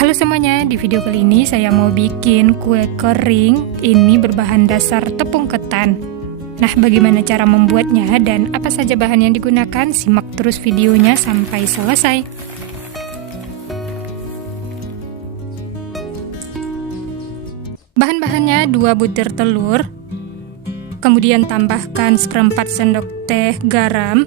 Halo semuanya, di video kali ini saya mau bikin kue kering. Ini berbahan dasar tepung ketan. Nah, bagaimana cara membuatnya dan apa saja bahan yang digunakan? Simak terus videonya sampai selesai. Bahan-bahannya 2 butir telur, kemudian tambahkan seperempat sendok teh garam,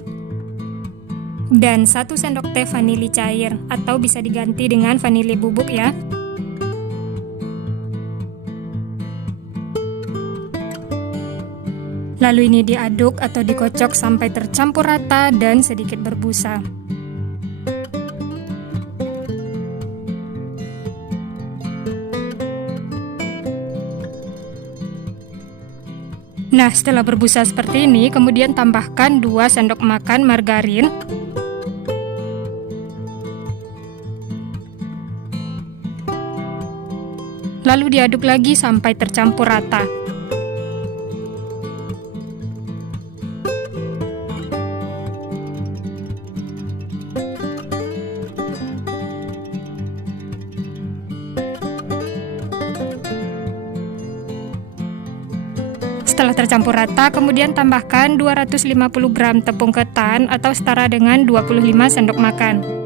dan 1 sendok teh vanili cair atau bisa diganti dengan vanili bubuk ya. Lalu ini diaduk atau dikocok sampai tercampur rata dan sedikit berbusa. Nah, setelah berbusa seperti ini, kemudian tambahkan 2 sendok makan margarin. Lalu diaduk lagi sampai tercampur rata. Setelah tercampur rata, kemudian tambahkan 250 gram tepung ketan atau setara dengan 25 sendok makan.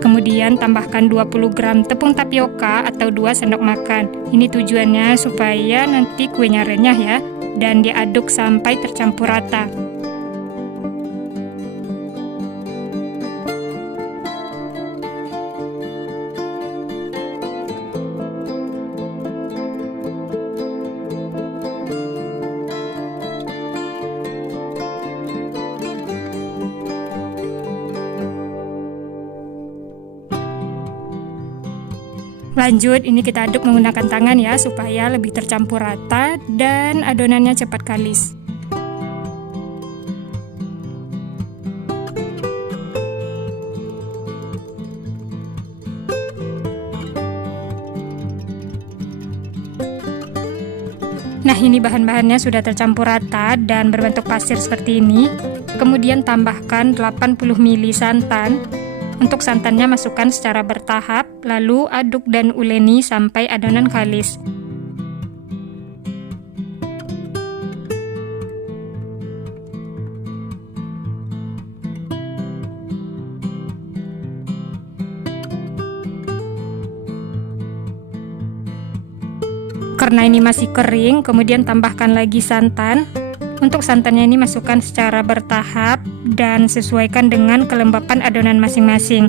Kemudian tambahkan 20 gram tepung tapioka atau 2 sendok makan. Ini tujuannya supaya nanti kuenya renyah ya, dan diaduk sampai tercampur rata. Lanjut, ini kita aduk menggunakan tangan ya, supaya lebih tercampur rata dan adonannya cepat kalis. Nah, ini bahan-bahannya sudah tercampur rata dan berbentuk pasir seperti ini. Kemudian tambahkan 80 ml santan. Untuk santannya masukkan secara bertahap, lalu aduk dan uleni sampai adonan kalis. Karena ini masih kering, kemudian tambahkan lagi santan. Untuk santannya ini masukkan secara bertahap dan sesuaikan dengan kelembapan adonan masing-masing.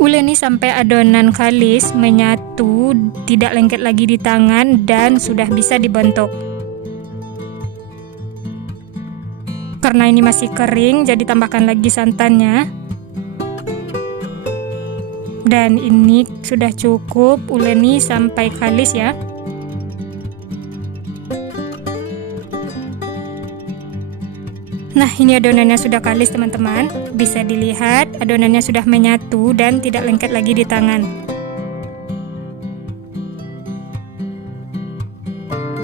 Uleni sampai adonan kalis menyatu, tidak lengket lagi di tangan dan sudah bisa dibentuk. Karena ini masih kering, jadi tambahkan lagi santannya. Dan ini sudah cukup uleni sampai kalis ya. Nah, ini adonannya sudah kalis teman-teman. Bisa dilihat adonannya sudah menyatu dan tidak lengket lagi di tangan.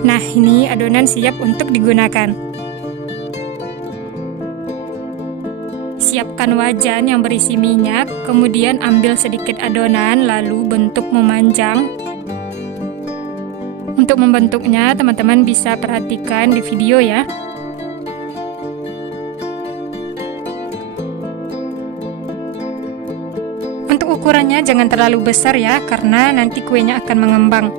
Nah, ini adonan siap untuk digunakan. Siapkan wajan yang berisi minyak, kemudian ambil sedikit adonan, lalu bentuk memanjang. Untuk membentuknya, teman-teman bisa perhatikan di video ya. Untuk ukurannya jangan terlalu besar ya, karena nanti kuenya akan mengembang.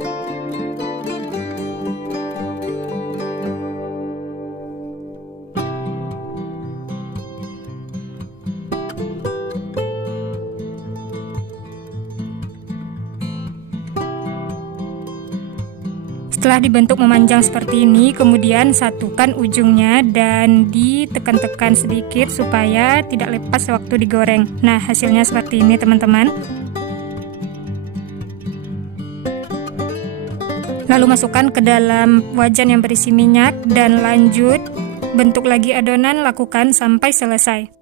Setelah dibentuk memanjang seperti ini, kemudian satukan ujungnya dan ditekan-tekan sedikit supaya tidak lepas sewaktu digoreng. Nah, hasilnya seperti ini teman-teman. Lalu masukkan ke dalam wajan yang berisi minyak dan lanjut bentuk lagi adonan, lakukan sampai selesai.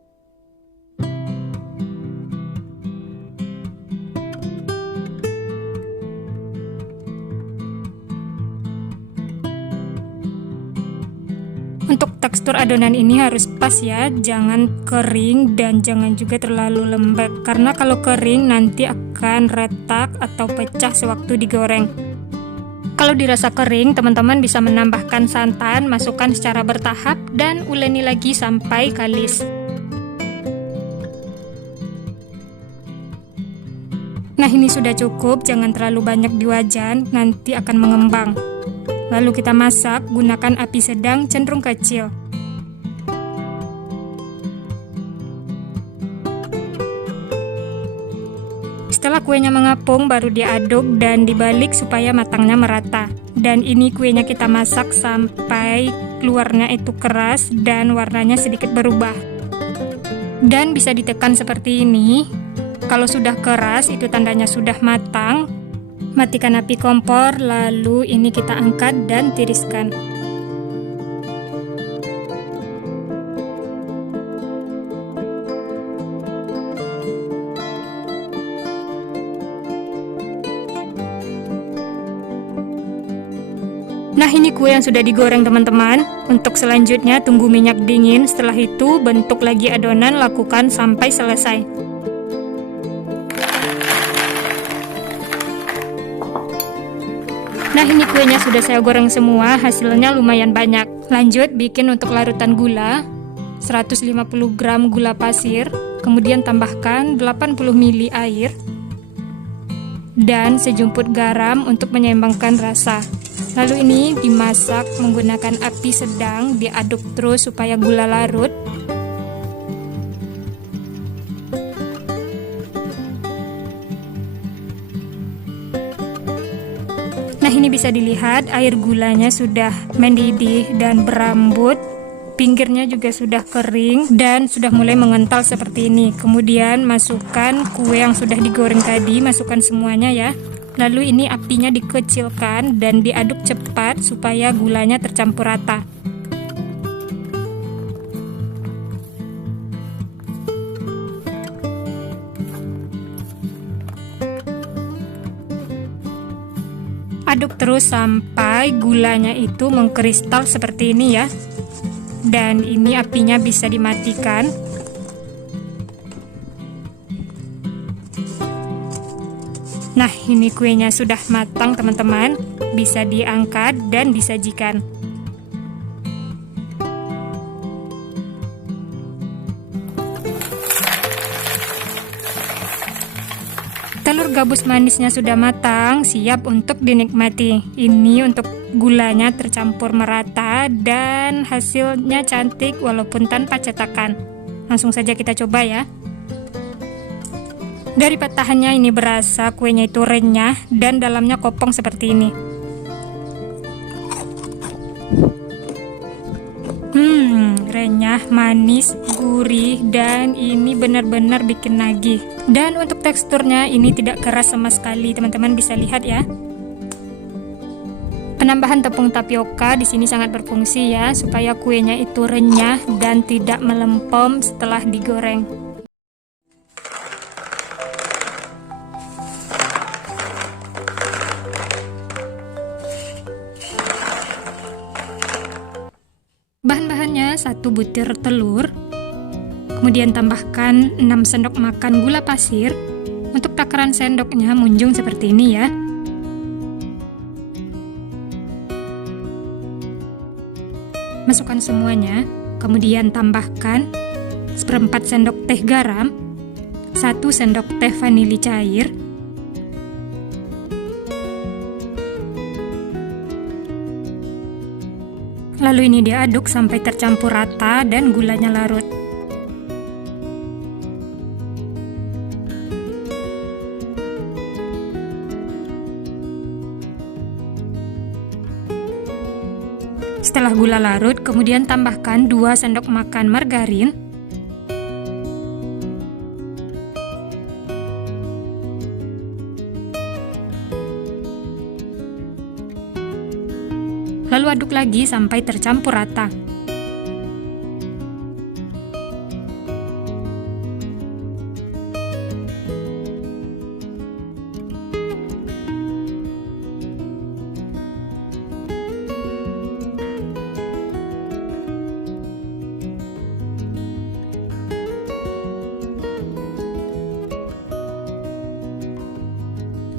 Untuk tekstur adonan ini harus pas ya, jangan kering dan jangan juga terlalu lembek, karena kalau kering nanti akan retak atau pecah sewaktu digoreng. Kalau dirasa kering, teman-teman bisa menambahkan santan, masukkan secara bertahap dan uleni lagi sampai kalis. Nah, ini sudah cukup, jangan terlalu banyak di wajan, nanti akan mengembang. Lalu kita masak, gunakan api sedang cenderung kecil. Setelah kuenya mengapung, baru diaduk dan dibalik supaya matangnya merata. Dan ini kuenya kita masak sampai luarnya itu keras dan warnanya sedikit berubah. Dan bisa ditekan seperti ini. Kalau sudah keras, itu tandanya sudah matang. Matikan api kompor, lalu ini kita angkat dan tiriskan. Nah, ini kue yang sudah digoreng teman-teman. Untuk selanjutnya tunggu minyak dingin, setelah itu bentuk lagi adonan, lakukan sampai selesai. Nah, ini kuenya sudah saya goreng semua, hasilnya lumayan banyak. Lanjut bikin untuk larutan gula, 150 gram gula pasir, kemudian tambahkan 80 ml air, dan sejumput garam untuk menyeimbangkan rasa. Lalu ini dimasak menggunakan api sedang, diaduk terus supaya gula larut. Nah, ini bisa dilihat air gulanya sudah mendidih dan berambut, pinggirnya juga sudah kering dan sudah mulai mengental seperti ini. Kemudian masukkan kue yang sudah digoreng tadi, masukkan semuanya ya. Lalu ini apinya dikecilkan dan diaduk cepat supaya gulanya tercampur rata. Aduk terus sampai gulanya itu mengkristal seperti ini ya. Dan ini apinya bisa dimatikan. Nah, ini kuenya sudah matang teman-teman. Bisa diangkat dan disajikan. Telur gabus manisnya sudah matang, siap untuk dinikmati. Ini untuk gulanya tercampur merata dan hasilnya cantik walaupun tanpa cetakan. Langsung saja kita coba ya. Dari patahannya ini berasa kuenya itu renyah dan dalamnya kopong seperti ini. Renyah, manis, gurih, dan ini benar-benar bikin nagih. Dan untuk teksturnya ini tidak keras sama sekali, teman-teman bisa lihat ya. Penambahan tepung tapioka di sini sangat berfungsi ya, supaya kuenya itu renyah dan tidak melempem setelah digoreng. Bahan-bahannya 1 butir telur, kemudian tambahkan 6 sendok makan gula pasir. Untuk takaran sendoknya munjung seperti ini ya. Masukkan semuanya, kemudian tambahkan 1/4 sendok teh garam, 1 sendok teh vanili cair, lalu ini diaduk sampai tercampur rata dan gulanya larut. Setelah gula larut, kemudian tambahkan 2 sendok makan margarin, lalu aduk lagi sampai tercampur rata.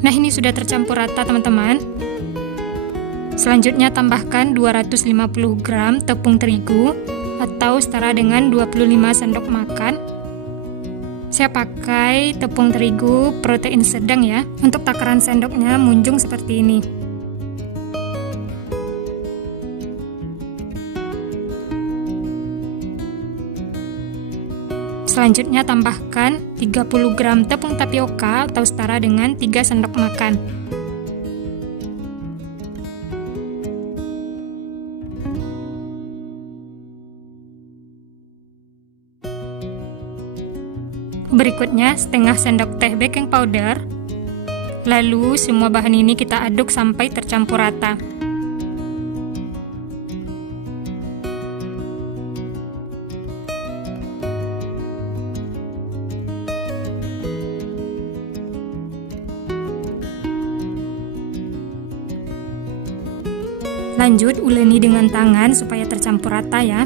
Nah, ini sudah tercampur rata teman-teman. Selanjutnya tambahkan 250 gram tepung terigu atau setara dengan 25 sendok makan. Saya pakai tepung terigu protein sedang ya. Untuk takaran sendoknya munjung seperti ini. Selanjutnya tambahkan 30 gram tepung tapioka atau setara dengan 3 sendok makan. Berikutnya setengah sendok teh baking powder. Lalu semua bahan ini kita aduk sampai tercampur rata. Lanjut uleni dengan tangan supaya tercampur rata ya.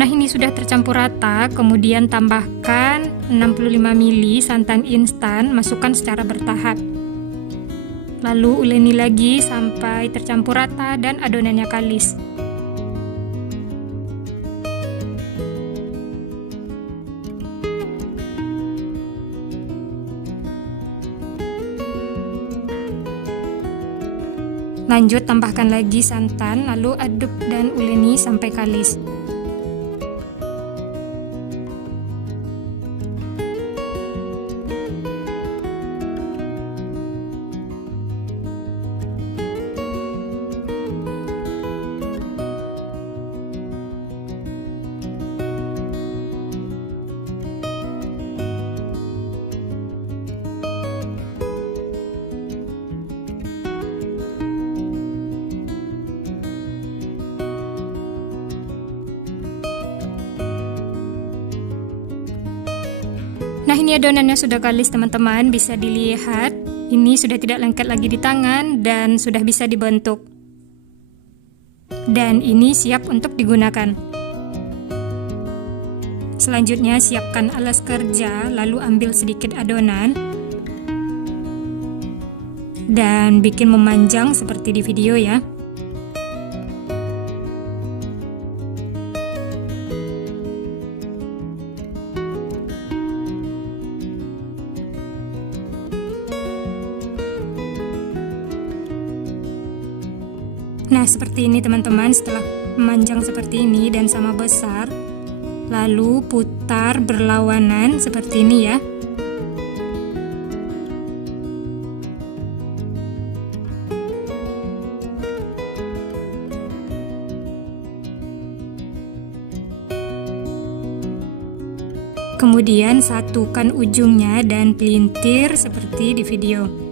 Nah, ini sudah tercampur rata, kemudian tambahkan 65 ml santan instan, masukkan secara bertahap. Lalu uleni lagi sampai tercampur rata dan adonannya kalis. Lanjut tambahkan lagi santan, lalu aduk dan uleni sampai kalis. Nah, ini adonannya sudah kalis teman-teman, bisa dilihat ini sudah tidak lengket lagi di tangan dan sudah bisa dibentuk. Dan ini siap untuk digunakan. Selanjutnya siapkan alas kerja, lalu ambil sedikit adonan dan bikin memanjang seperti di video ya. Nah, seperti ini teman-teman, setelah memanjang seperti ini dan sama besar, lalu putar berlawanan seperti ini ya. Kemudian satukan ujungnya dan pelintir seperti di video.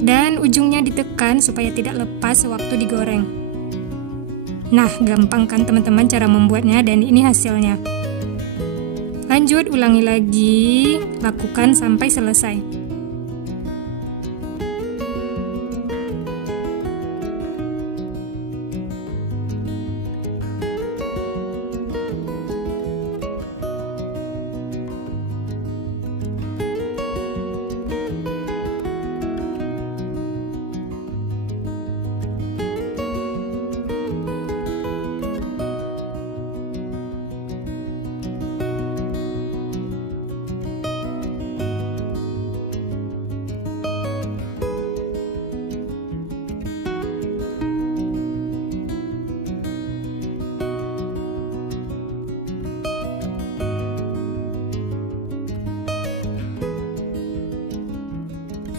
Dan ujungnya ditekan supaya tidak lepas sewaktu digoreng. Nah, gampang kan teman-teman cara membuatnya, dan ini hasilnya. Lanjut ulangi lagi, lakukan sampai selesai.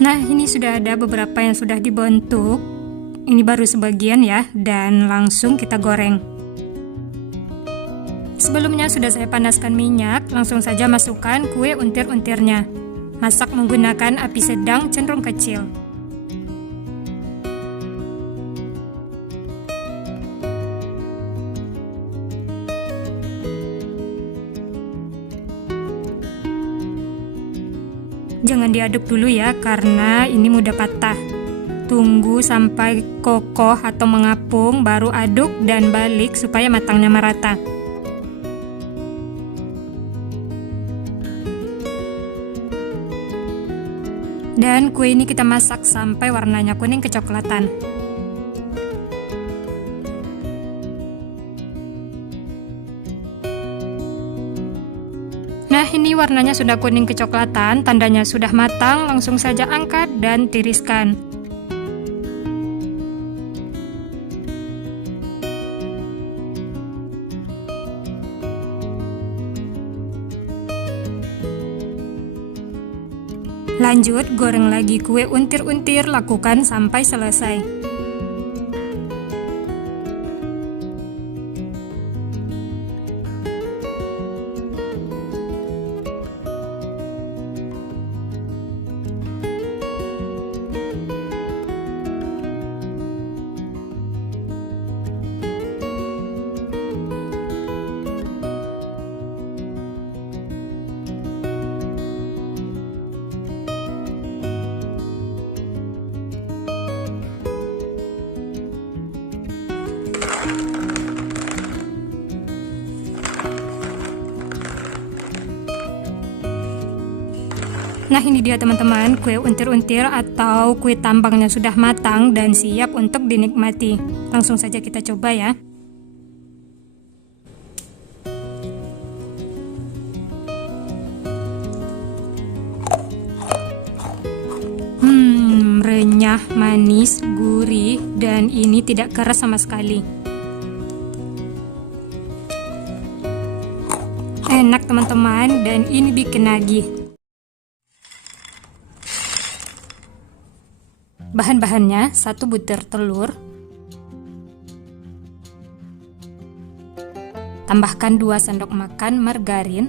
Nah, ini sudah ada beberapa yang sudah dibentuk. Ini baru sebagian ya, dan langsung kita goreng. Sebelumnya sudah saya panaskan minyak, langsung saja masukkan kue untir-untirnya. Masak menggunakan api sedang cenderung kecil. Jangan diaduk dulu ya, karena ini mudah patah. Tunggu sampai kokoh atau mengapung, baru aduk dan balik supaya matangnya merata. Dan kue ini kita masak sampai warnanya kuning kecoklatan. Nah, ini warnanya sudah kuning kecoklatan, tandanya sudah matang. Langsung saja angkat dan tiriskan. Lanjut, goreng lagi kue untir-untir, lakukan sampai selesai. Nah, ini dia teman-teman, kue untir-untir atau kue tambangnya sudah matang dan siap untuk dinikmati. Langsung saja kita coba ya. Renyah, manis, gurih, dan ini tidak keras sama sekali. Enak teman-teman, dan ini bikin nagih. Bahan-bahannya: 1 butir telur, tambahkan 2 sendok makan margarin,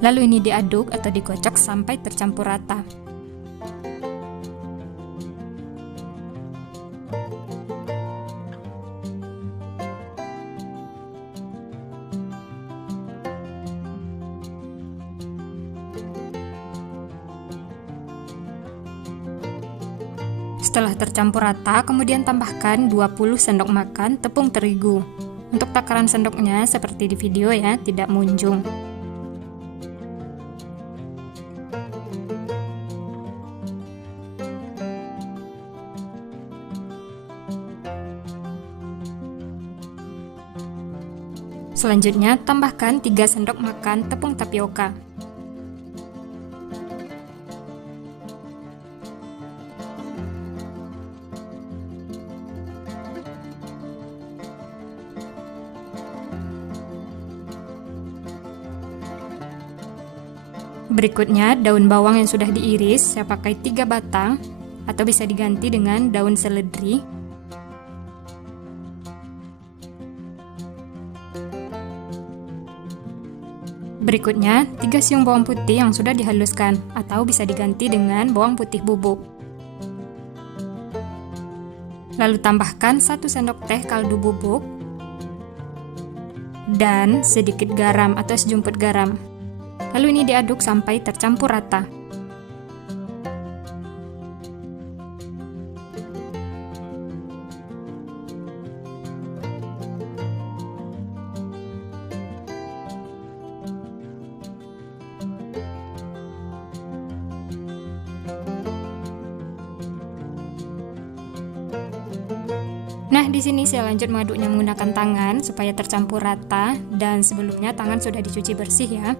lalu ini diaduk atau dikocok sampai tercampur rata. Setelah tercampur rata, kemudian tambahkan 20 sendok makan tepung terigu. Untuk takaran sendoknya seperti di video ya, tidak munjung. Selanjutnya, tambahkan 3 sendok makan tepung tapioka. Berikutnya, daun bawang yang sudah diiris, saya pakai 3 batang, atau bisa diganti dengan daun seledri. Berikutnya, 3 siung bawang putih yang sudah dihaluskan, atau bisa diganti dengan bawang putih bubuk. Lalu tambahkan 1 sendok teh kaldu bubuk, dan sedikit garam atau sejumput garam. Lalu ini diaduk sampai tercampur rata. Nah, di sini saya lanjut mengaduknya menggunakan tangan supaya tercampur rata, dan sebelumnya tangan sudah dicuci bersih ya.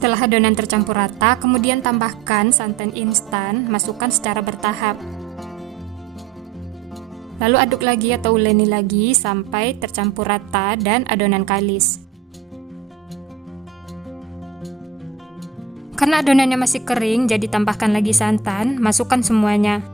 Setelah adonan tercampur rata, kemudian tambahkan santan instan, masukkan secara bertahap. Lalu aduk lagi atau uleni lagi sampai tercampur rata dan adonan kalis. Karena adonannya masih kering, jadi tambahkan lagi santan, masukkan semuanya.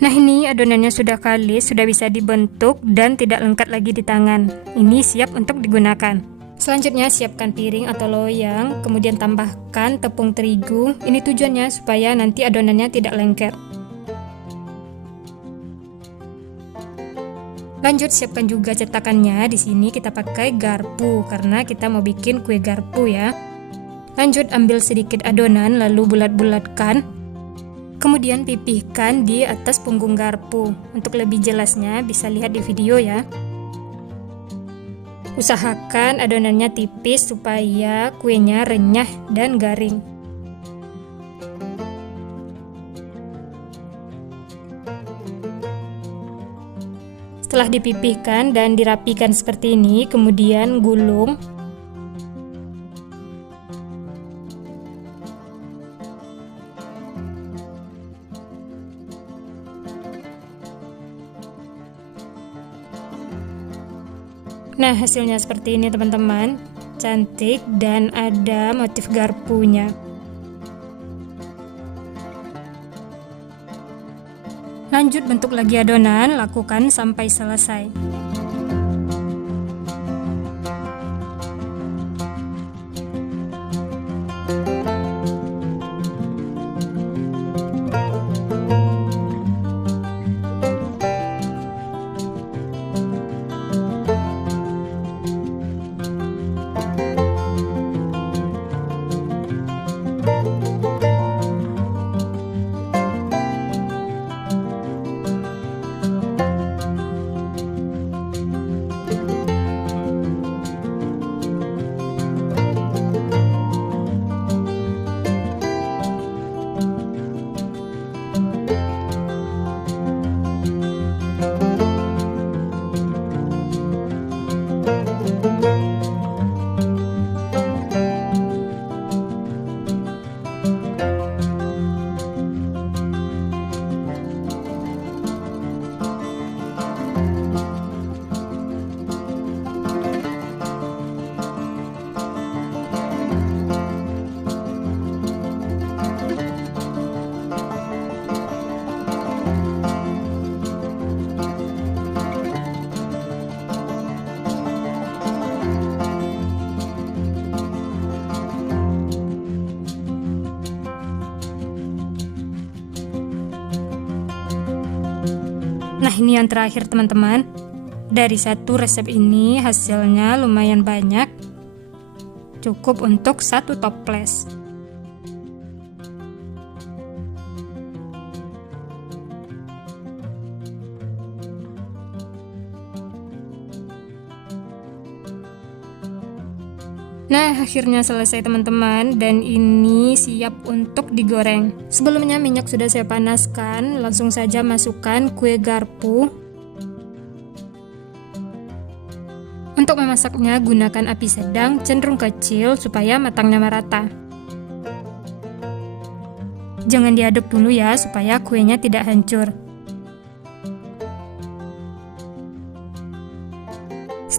Nah, ini adonannya sudah kalis, sudah bisa dibentuk dan tidak lengket lagi di tangan. Ini siap untuk digunakan. Selanjutnya siapkan piring atau loyang, kemudian tambahkan tepung terigu. Ini tujuannya supaya nanti adonannya tidak lengket. Lanjut siapkan juga cetakannya. Di sini kita pakai garpu karena kita mau bikin kue garpu ya. Lanjut ambil sedikit adonan lalu bulat-bulatkan. Kemudian pipihkan di atas punggung garpu. Untuk lebih jelasnya bisa lihat di video ya. Usahakan adonannya tipis supaya kuenya renyah dan garing. Setelah dipipihkan dan dirapikan seperti ini, kemudian gulung. Nah, hasilnya seperti ini teman-teman. Cantik dan ada motif garpunya. Lanjut bentuk lagi adonan, lakukan sampai selesai. Nah, ini yang terakhir teman-teman. Dari satu resep ini hasilnya lumayan banyak. Cukup untuk satu toples. Nah, akhirnya selesai teman-teman, dan ini siap untuk digoreng. Sebelumnya minyak sudah saya panaskan, langsung saja masukkan kue garpu. Untuk memasaknya gunakan api sedang cenderung kecil supaya matangnya merata. Jangan diaduk dulu ya, supaya kuenya tidak hancur.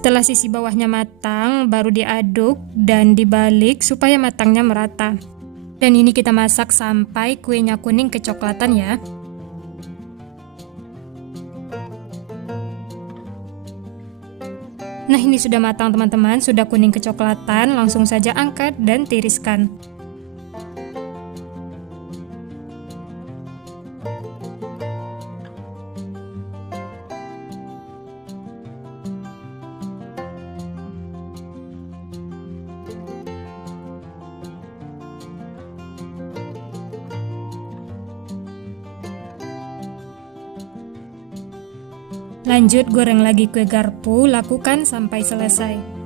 Setelah sisi bawahnya matang, baru diaduk dan dibalik supaya matangnya merata. Dan ini kita masak sampai kuenya kuning kecoklatan ya. Nah, ini sudah matang teman-teman, sudah kuning kecoklatan, langsung saja angkat dan tiriskan. Lanjut goreng lagi kue garpu, lakukan sampai selesai.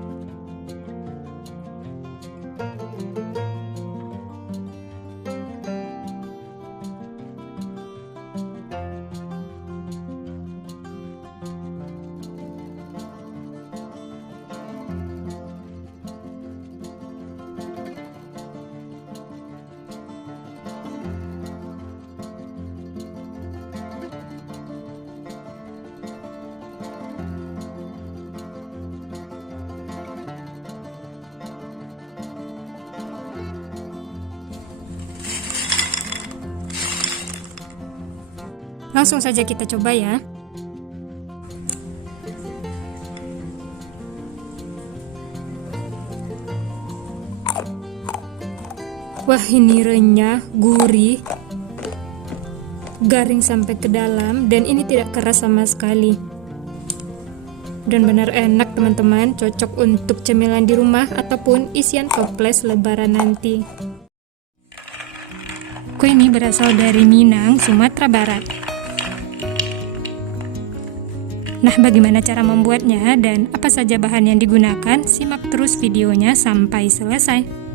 Langsung saja kita coba ya. Wah, ini renyah, gurih, garing sampai ke dalam, dan ini tidak keras sama sekali. Dan benar enak teman-teman, cocok untuk cemilan di rumah ataupun isian toples lebaran nanti. Kue ini berasal dari Minang, Sumatera Barat. Nah, bagaimana cara membuatnya dan apa saja bahan yang digunakan? Simak terus videonya sampai selesai.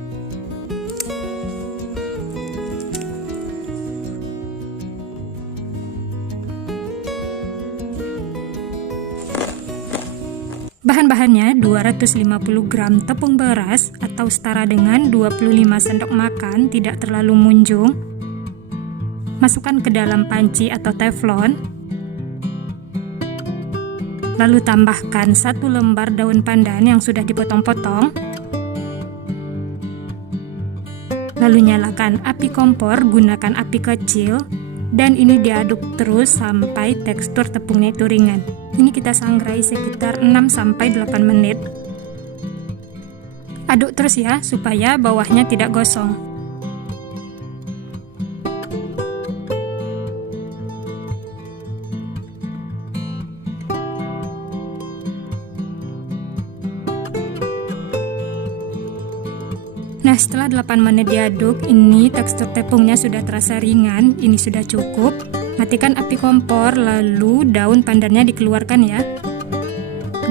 Bahan-bahannya 250 gram tepung beras atau setara dengan 25 sendok makan, tidak terlalu munjung. Masukkan ke dalam panci atau teflon. Lalu tambahkan 1 lembar daun pandan yang sudah dipotong-potong. Lalu nyalakan api kompor, gunakan api kecil. Dan ini diaduk terus sampai tekstur tepungnya itu ringan. Ini kita sangrai sekitar 6-8 menit. Aduk terus ya, supaya bawahnya tidak gosong. Nah, setelah 8 menit diaduk, ini tekstur tepungnya sudah terasa ringan. Ini sudah cukup. Matikan api kompor, lalu daun pandannya dikeluarkan ya.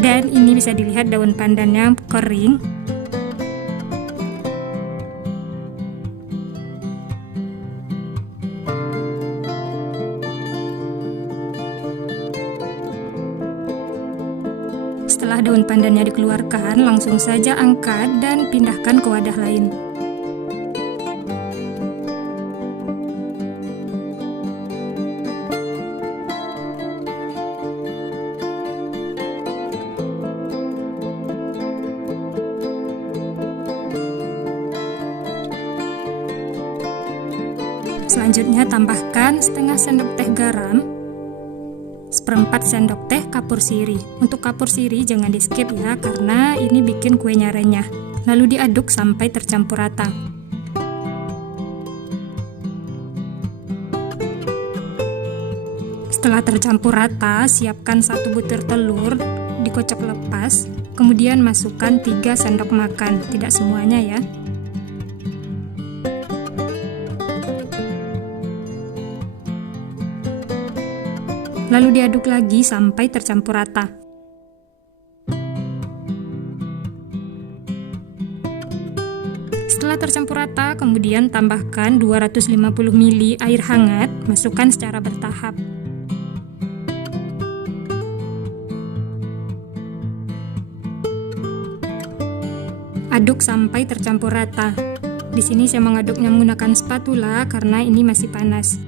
Dan ini bisa dilihat daun pandannya kering. Setelah daun pandannya dikeluarkan, langsung saja angkat dan pindahkan ke wadah lain. Selanjutnya tambahkan setengah sendok teh garam, 1/4 sendok teh kapur sirih. Untuk kapur sirih jangan di skip ya, karena ini bikin kuenya renyah. Lalu diaduk sampai tercampur rata. Setelah tercampur rata, siapkan 1 butir telur, dikocok lepas. Kemudian masukkan 3 sendok makan, tidak semuanya ya. Lalu diaduk lagi sampai tercampur rata. Setelah tercampur rata, kemudian tambahkan 250 ml air hangat, masukkan secara bertahap. Aduk sampai tercampur rata. Di sini saya mengaduknya menggunakan spatula karena ini masih panas.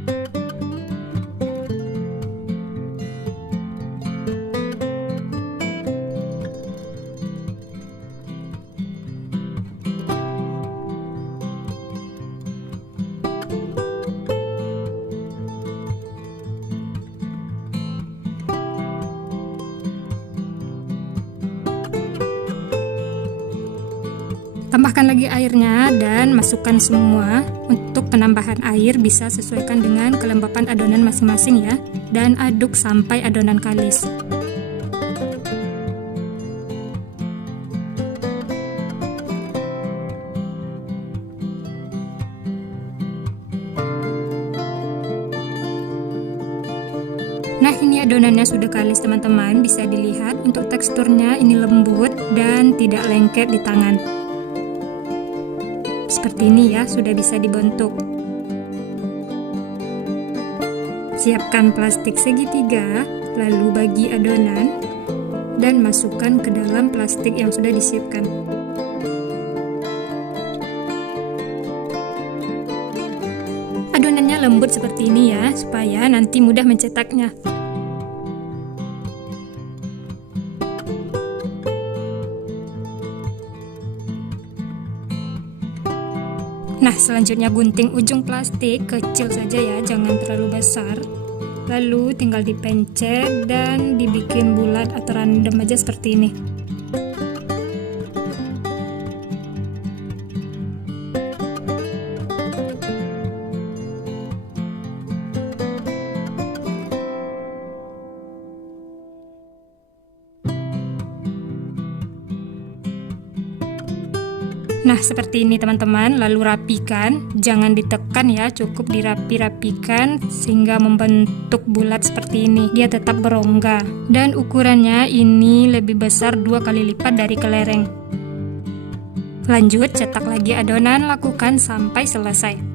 Tambahkan lagi airnya dan masukkan semua. Untuk penambahan air bisa sesuaikan dengan kelembapan adonan masing-masing ya. Dan aduk sampai adonan kalis. Nah, ini adonannya sudah kalis teman-teman, bisa dilihat untuk teksturnya ini lembut dan tidak lengket di tangan. Seperti ini ya, sudah bisa dibentuk. Siapkan plastik segitiga, lalu bagi adonan dan masukkan ke dalam plastik yang sudah disiapkan. Adonannya lembut seperti ini ya, supaya nanti mudah mencetaknya. Nah, selanjutnya gunting ujung plastik kecil saja ya, jangan terlalu besar. Lalu tinggal dipencet dan dibikin bulat atau random aja seperti ini. Nah, seperti ini teman-teman, lalu rapikan, jangan ditekan ya, cukup dirapi-rapikan sehingga membentuk bulat seperti ini. Dia tetap berongga dan ukurannya ini lebih besar 2 kali lipat dari kelereng. Lanjut, cetak lagi adonan, lakukan sampai selesai.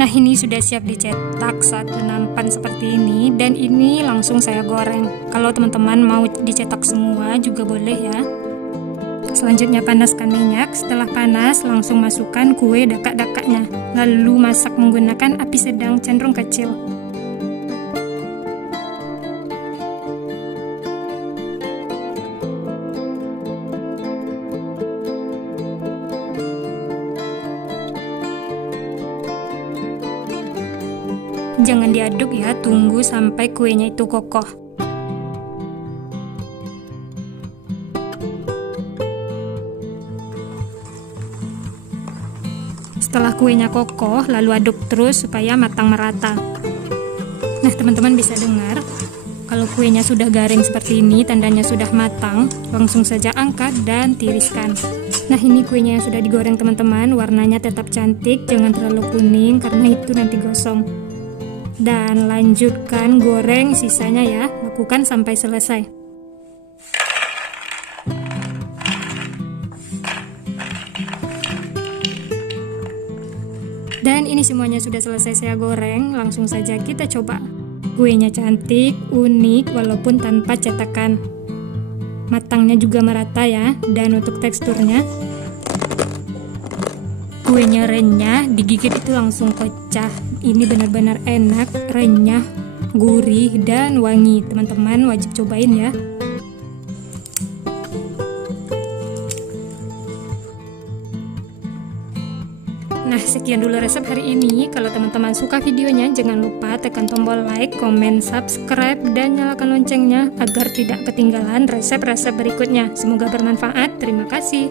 Nah, ini sudah siap dicetak satu nampan seperti ini, dan ini langsung saya goreng. Kalau teman-teman mau dicetak semua juga boleh ya. Selanjutnya panaskan minyak. Setelah panas langsung masukkan kue dakak-dakaknya, lalu masak menggunakan api sedang cenderung kecil. Jangan diaduk ya, tunggu sampai kuenya itu kokoh. Setelah kuenya kokoh, lalu aduk terus supaya matang merata. Nah, teman-teman bisa dengar, kalau kuenya sudah garing seperti ini, tandanya sudah matang. Langsung saja angkat dan tiriskan. Nah, ini kuenya yang sudah digoreng teman-teman, warnanya tetap cantik, jangan terlalu kuning karena itu nanti gosong. Dan lanjutkan goreng sisanya ya, lakukan sampai selesai. Dan ini semuanya sudah selesai saya goreng, langsung saja kita coba. Kuenya cantik, unik walaupun tanpa cetakan. Matangnya juga merata ya, dan untuk teksturnya kuenya renyah, digigit itu langsung pecah. Ini benar-benar enak, renyah, gurih, dan wangi. Teman-teman wajib cobain ya. Nah, sekian dulu resep hari ini. Kalau teman-teman suka videonya, jangan lupa tekan tombol like, komen, subscribe, dan nyalakan loncengnya agar tidak ketinggalan resep-resep berikutnya. Semoga bermanfaat. Terima kasih.